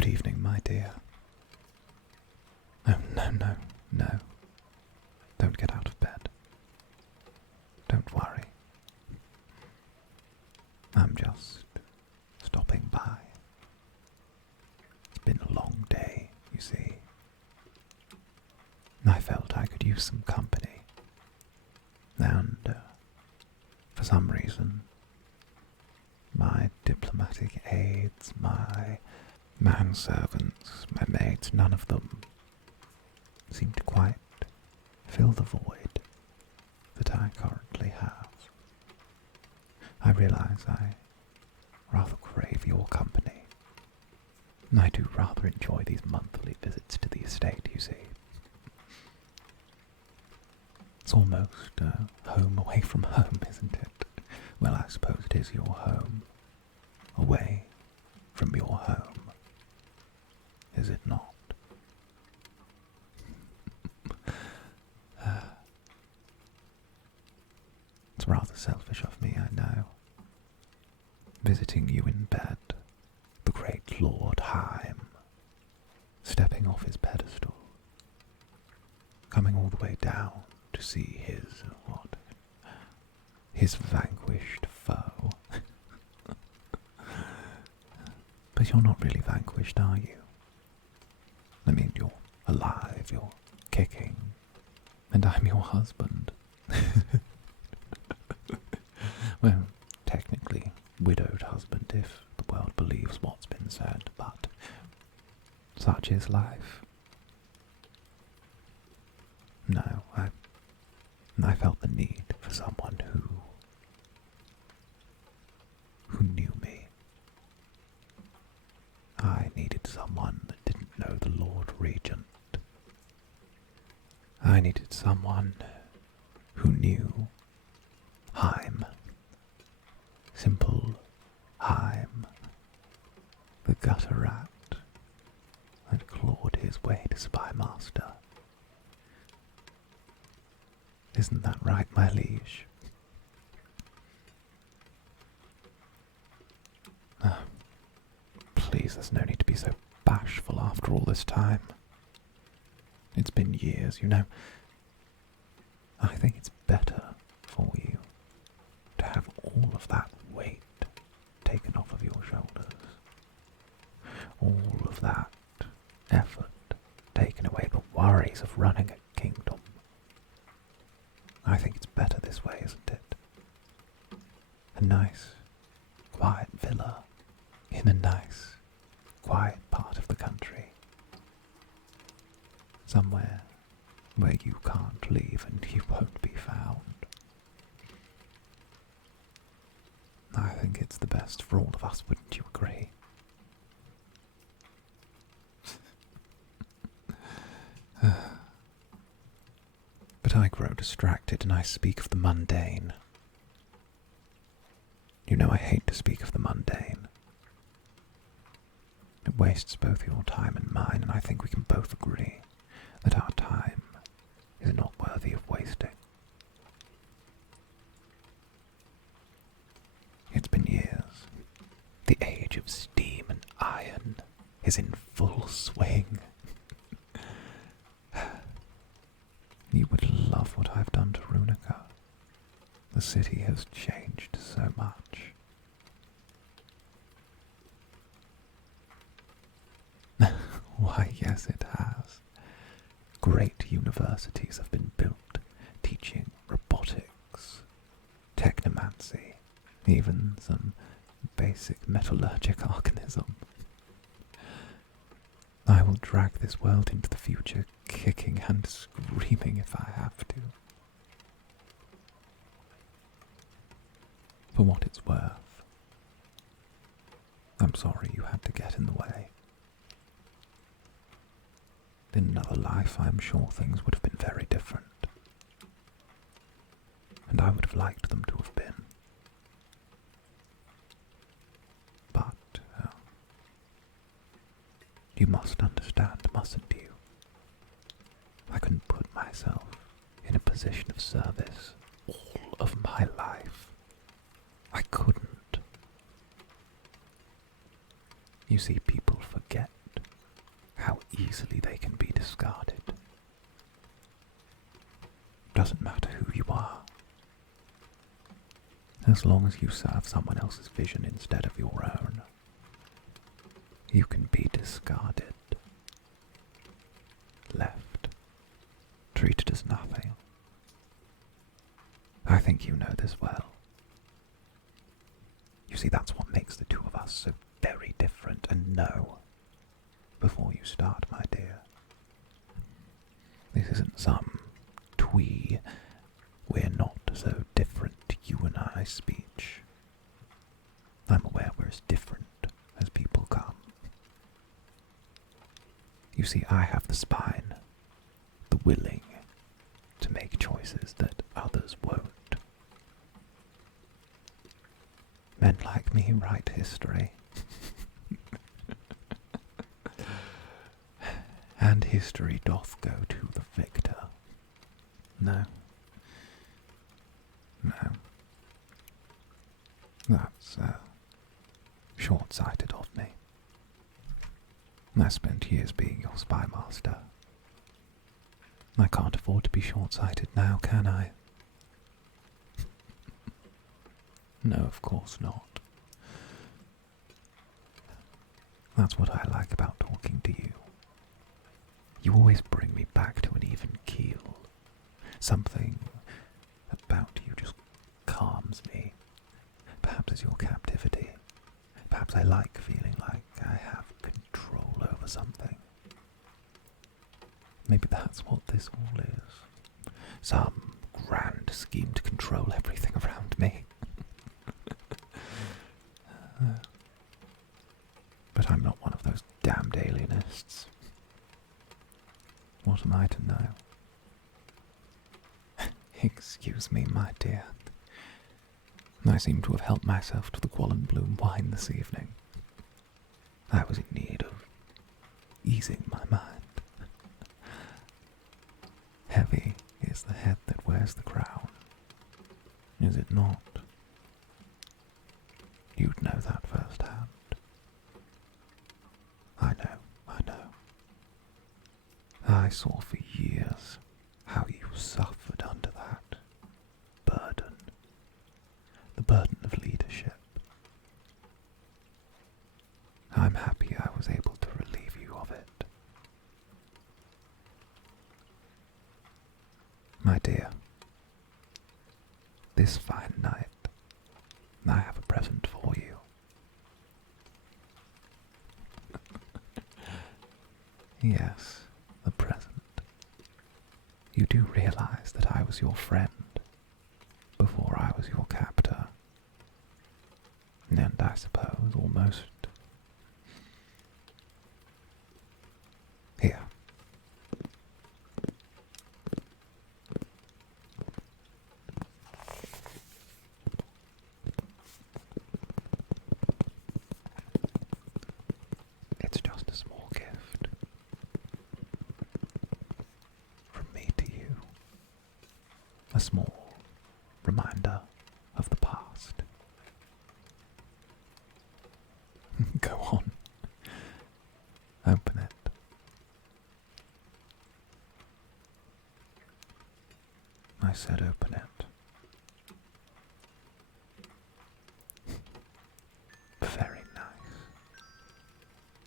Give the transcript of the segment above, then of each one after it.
Good evening, my dear. Oh, no. Don't get out of bed. Don't worry. I'm just stopping by. It's been a long day, you see. I felt I could use some company. And, for some reason, my diplomatic aides, my manservants, my maids, none of them seem to quite fill the void that I currently have. I realize I rather crave your company. I do rather enjoy these monthly visits to the estate, you see. It's almost home away from home, isn't it? Well, I suppose it is your home. Away from your home. Is it not? It's rather selfish of me, I know. Visiting you in bed, the great Lord Hyme, stepping off his pedestal, coming all the way down to see his vanquished foe. But you're not really vanquished, are you? I mean, you're alive, you're kicking, and I'm your husband. Well, technically, widowed husband if the world believes what's been said, but such is life. No, I felt the need for someone who knew me. I needed someone that didn't know the Lord Regent. I needed someone who knew Hyme. Simple Hyme, the gutter rat that clawed his way to Spymaster. Isn't that right, my liege? Please, there's no need to be so bashful after all this time. It's been years, you know. I think it's better for you to have all of that weight taken off of your shoulders. All of that effort taken away, the worries of running a kingdom. I think it's better this way, isn't it? A nice, quiet villa in a nice, quiet part of the country. Somewhere where you can't leave and you won't be found. I think it's the best for all of us, wouldn't you agree? But I grow distracted and I speak of the mundane. You know I hate to speak of the mundane. It wastes both your time and mine, and I think we can both agree that our time is not worthy of wasting. It's been years. The age of steam and iron is in full swing. You would love what I've done to Runika. The city has changed so much. Why, yes, it has. Great universities have been built, teaching robotics, technomancy, even some basic metallurgic arcanism. I will drag this world into the future, kicking and screaming if I have to. For what it's worth, I'm sorry you had to get in the way. In another life, I'm sure things would have been very different. And I would have liked them to have been. But, you must understand, mustn't you? I couldn't put myself in a position of service all of my life. I couldn't. You see, people forget how easily they can be discarded. Doesn't matter who you are. As long as you serve someone else's vision instead of your own, you can be discarded, left, treated as nothing. I think you know this well. You see, that's what makes the two of us so very different, and know, before you start, my dear. This isn't some twee, we're not so different, you and I speech. I'm aware we're as different as people come. You see, I have the spine, the willing, to make choices that others won't. Men like me write history. And history doth go to the victor. No. No. That's short-sighted of me. I spent years being your Spymaster. I can't afford to be short-sighted now, can I? No, of course not. That's what I like about talking to you. You always bring me back to an even keel. Something about you just calms me. Perhaps it's your captivity. Perhaps I like feeling like I have control over something. Maybe that's what this all is. Some grand scheme to control everything around me. But I'm not one of those damned alienists. What am I to know? Excuse me, my dear. I seem to have helped myself to the Quallen Bloom wine this evening. I was in need of easing my mind. Heavy is the head that wears the crown, is it not? You'd know that firsthand. I know. I saw for years how you suffered under that burden. The burden of leadership. I'm happy I was able to relieve you of it. My dear, this fine night, I have a present for you. Yes, a present. You do realize that I was your friend before I was your captor. And I suppose almost... Here. It's just a small gift. From me to you. A small reminder of the past. Go on. Open it. I said open it. Very nice.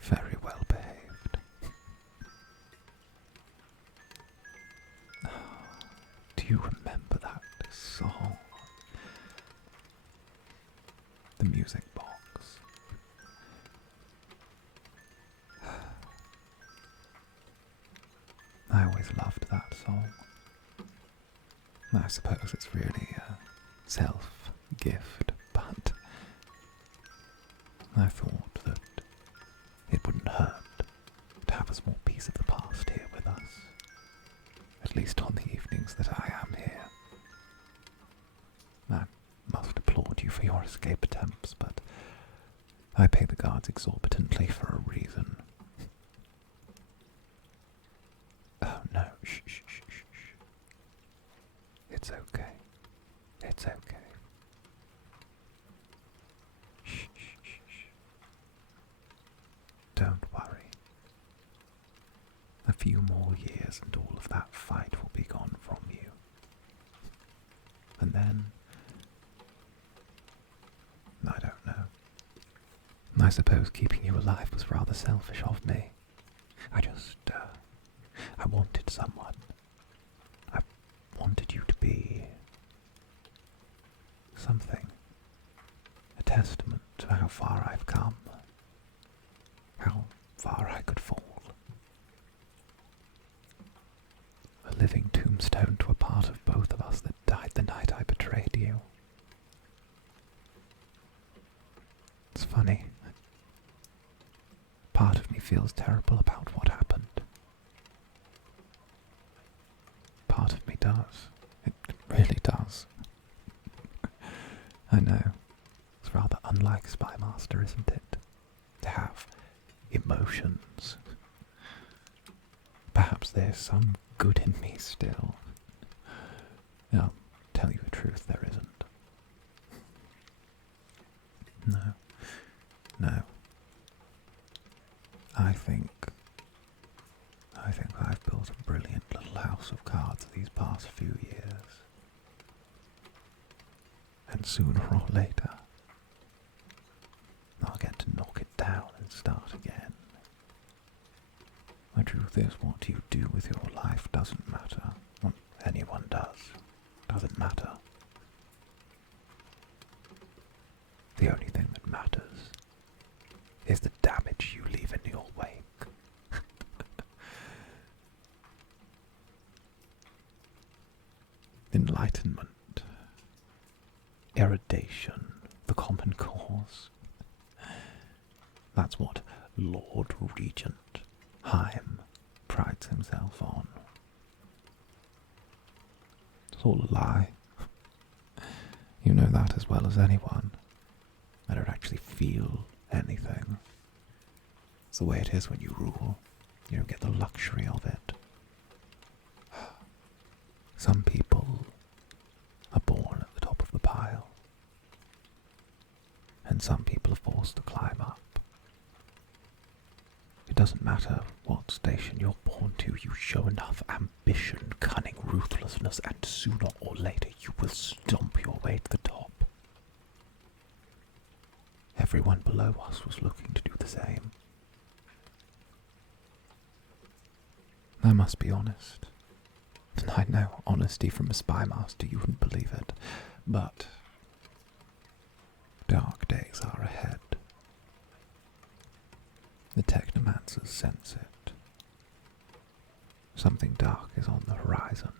Very well behaved. Do you remember that song? The music box. I always loved that song. I suppose it's really a self-gift, but I thought that it wouldn't hurt to have a small piece of the past here with us, at least on the evenings that I am here. I must applaud you for your escape attempts, but I pay the guards exorbitantly for a reason. Oh no, shh. It's okay. It's okay. Shh. Don't worry. few more years and all of that fight will be gone from you. And then, I don't know. I suppose keeping you alive was rather selfish of me. I wanted someone. I wanted you to be something. A testament to how far I've come. How far I could fall. A living tombstone to a part of both of us that died the night I betrayed you. It's funny. Part of me feels terrible about what happened. Part of me does. It really does. I know. It's rather unlike Spymaster, isn't it? To have emotions. Perhaps there's some good in me still. I'll tell you the truth, there isn't. No. I think I've built a brilliant little house of cards these past few years. And sooner or later, I'll get to knock it down and start again. The truth is, what you do with your life doesn't matter. What anyone does doesn't matter. The only thing that matters is the damage you leave in your wake. Enlightenment, erudition, the common cause. That's what Lord Regent Hyme prides himself on. It's all a lie. You know that as well as anyone. I don't actually feel anything. It's the way it is when you rule. You don't get the luxury of it. Some people are born at the top of the pile, and some people are forced to climb up. It doesn't matter what station you're born to, you show enough ambition, cunning, ruthlessness, and sooner or later you will stomp your way to the top. Everyone below us was looking to do the same. I must be honest. And I know honesty from a Spymaster, you wouldn't believe it, but dark days are ahead. The technomancers sense it. Something dark is on the horizon.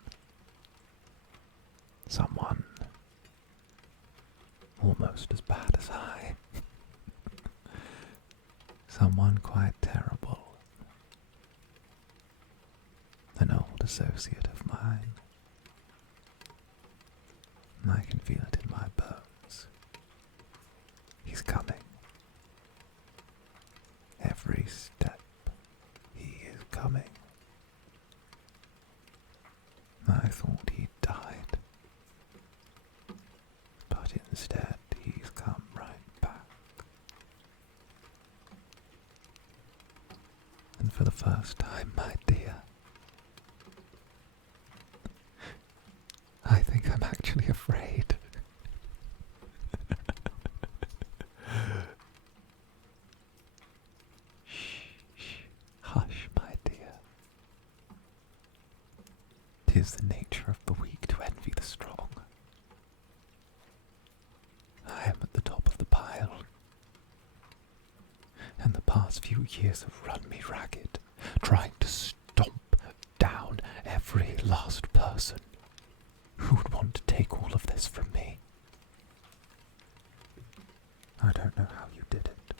Someone almost as bad as I. Someone quite terrible. An old associate of mine. And I can feel it in my bones. He's coming. Every step he is coming. I thought he'd died. But instead he's come right back. And for the first time, my dear, I think I'm actually afraid. Shh, hush, my dear. 'Tis the nature of the weak to envy the strong. I am at the top of the pile, and the past few years have run me ragged, trying to stomp down every last person who would want to take all of this from me. I don't know how you did it.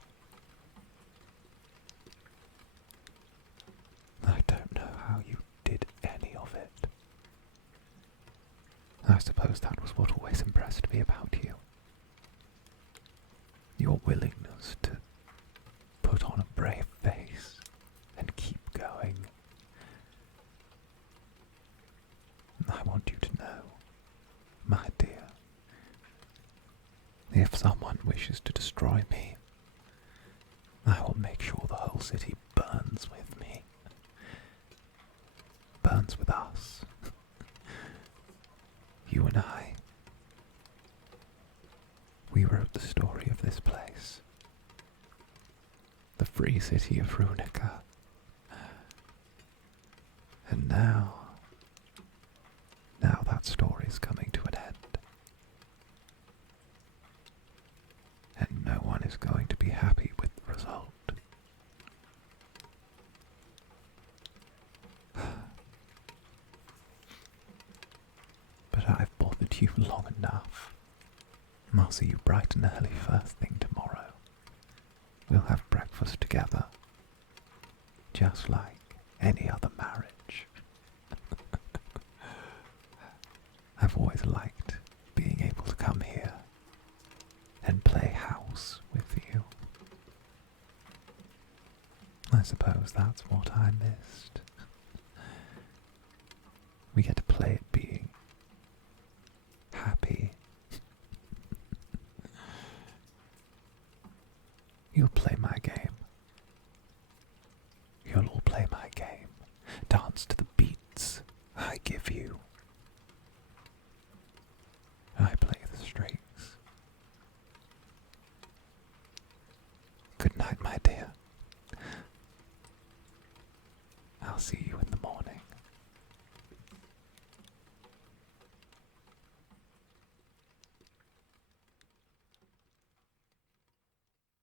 I don't know how you did any of it. I suppose that was what always impressed me about you. Your willingness to put on a brave face and keep going. I want you to know, my dear, if someone wishes to destroy me, I will make sure the whole city burns with me. once with us. You and I. We wrote the story of this place. The free city of Runika. And now that story's coming to an end. And no one is going to be happy with the result. But I've bothered you long enough. I'll see you bright and early first thing tomorrow. We'll have breakfast together, just like any other marriage. I've always liked being able to come here and play house with you. I suppose that's what I missed. We get to play at being happy. You'll play my game. You'll all play my game. Dance to the beats I give you. I play the strings. Good night, my dear. I'll see you